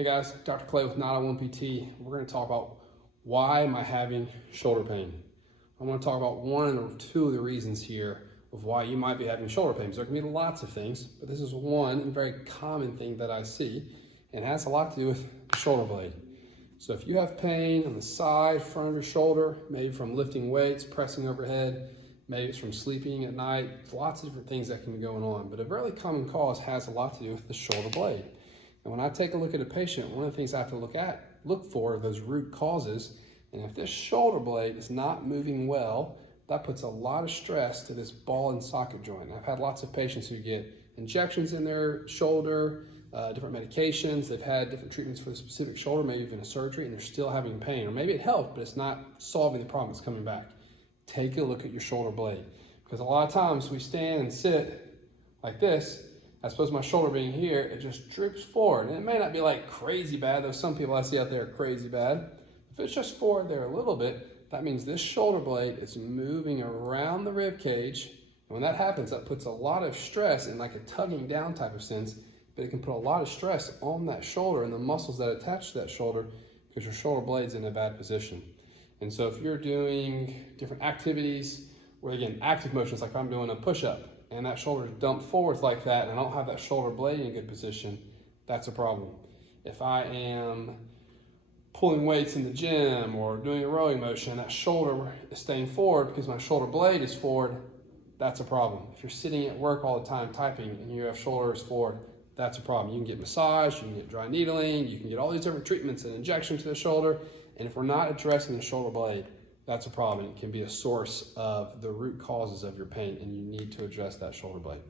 Hey guys, Dr. Clay with 901 PT. We're going to talk about why am I having shoulder pain. I want to talk about one or two of the reasons here of why you might be having shoulder pain. There can be lots of things, but this is one very common thing that I see, and it has a lot to do with the shoulder blade. So if you have pain on the side, front of your shoulder, maybe from lifting weights, pressing overhead, maybe it's from sleeping at night, lots of different things that can be going on, but a really common cause has a lot to do with the shoulder blade. And when I take a look at a patient, one of the things I have to look for are those root causes. And if this shoulder blade is not moving well, that puts a lot of stress to this ball and socket joint. And I've had lots of patients who get injections in their shoulder, different medications. They've had different treatments for the specific shoulder, maybe even a surgery, and they're still having pain. Or maybe it helped, but it's not solving the problem that's coming back. Take a look at your shoulder blade. Because a lot of times we stand and sit like this, as opposed to my shoulder being here, it just droops forward. And it may not be like crazy bad, though some people I see out there are crazy bad. If it's just forward there a little bit, that means this shoulder blade is moving around the rib cage. And when that happens, that puts a lot of stress in like a tugging down type of sense, but it can put a lot of stress on that shoulder and the muscles that attach to that shoulder because your shoulder blade's in a bad position. And so if you're doing different activities, where again, active motions, like I'm doing a push-up, and that shoulder is dumped forwards like that, and I don't have that shoulder blade in a good position, that's a problem. If I am pulling weights in the gym or doing a rowing motion, that shoulder is staying forward because my shoulder blade is forward, that's a problem. If you're sitting at work all the time typing and you have shoulders forward, that's a problem. You can get massage, you can get dry needling, you can get all these different treatments and injections to the shoulder, and if we're not addressing the shoulder blade, that's a problem. It can be a source of the root causes of your pain, and you need to address that shoulder blade.